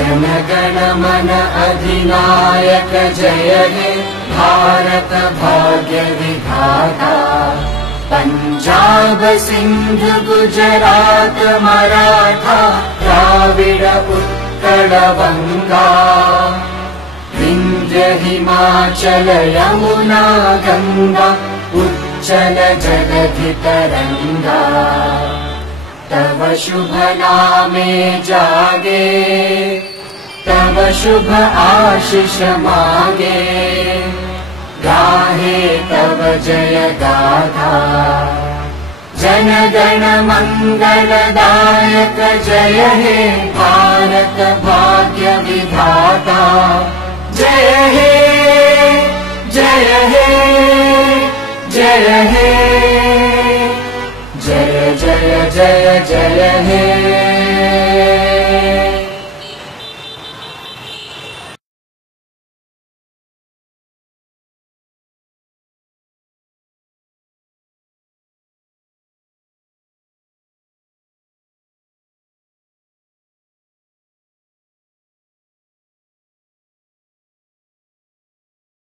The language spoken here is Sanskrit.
जनगण मन अधिनायक जय हे भारत भाग्य विधाता। पंजाब सिंध गुजरात मराठा द्राविड उत्कल बंगा। विंध्य हिमाचल यमुना गंगा उच्चल जलधि तरंगा। तव शुभ नामे जागे तव शुभ आशीष मागे। गाहे तव जय गाथा जनगण मंगलदायक जय हे भारत भाग्य विधाता। जय हे जय हे जय हे जय जय जय जय हे।